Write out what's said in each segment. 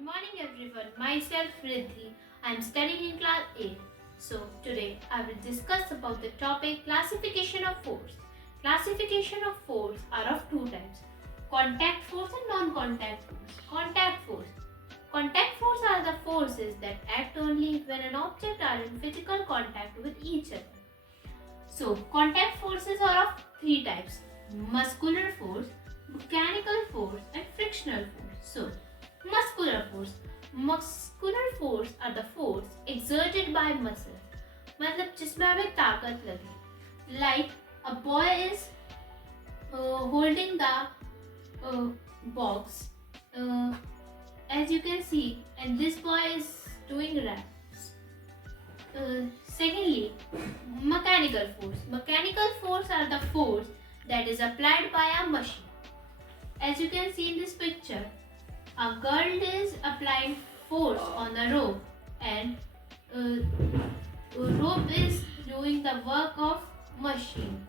Good morning everyone, myself Riddhi. I am studying in class 8. So today I will discuss about the topic classification of force. Classification of force are of two types, contact force and non-contact force. Contact force. Contact force are the forces that act only when an object are in physical contact with each other. So contact forces are of three types, muscular force, mechanical force and frictional force. So muscular force. Muscular force are the force exerted by muscles. मतलब जिसमें हमें ताकत लगे. Like a boy is holding the box. As you can see, and this boy is doing raps. Secondly, mechanical force. Mechanical force are the force that is applied by a machine. As you can see in this picture, a girl is applying force on the rope and rope is doing the work of machine.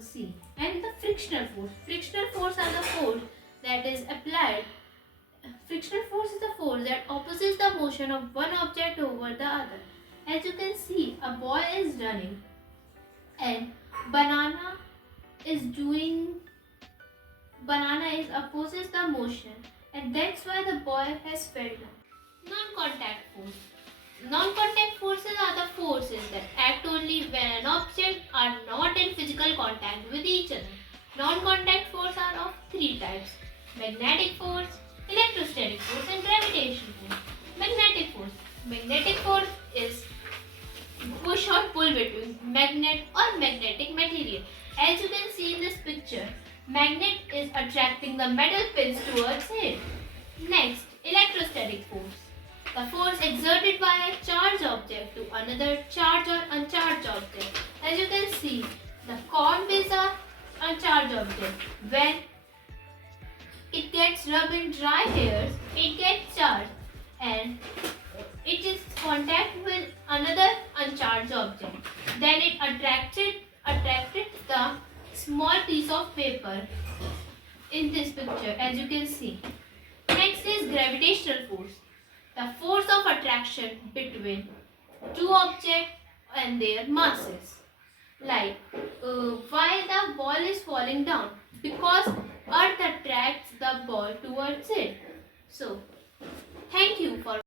See, and the frictional force. Frictional force are the force that is applied. Frictional force is the force that opposes the motion of one object over the other. As you can see, a boy is running and banana is opposes the motion, and that's why the boy has fell down. Non-contact force. Non-contact forces are the forces that act only when an object are not in physical contact with each other. Non-contact force are of three types, magnetic force, electrostatic force and gravitational force. Magnetic force. Magnetic force is push or pull between magnet or magnetic material. As you can see in this picture, magnet is attracting the metal pins towards it. Next, electrostatic force. The force exerted by a charged object to another charged or uncharged object. As you can see, the corn is a uncharged object. When it gets rubbed in dry hairs, it gets charged and it is contact with another uncharged object. Then it attracted the small piece of paper in this picture, as you can see. Next is gravitational force, the force of attraction between two objects and their masses. Like why the ball is falling down, because earth attracts the ball towards it. So thank you for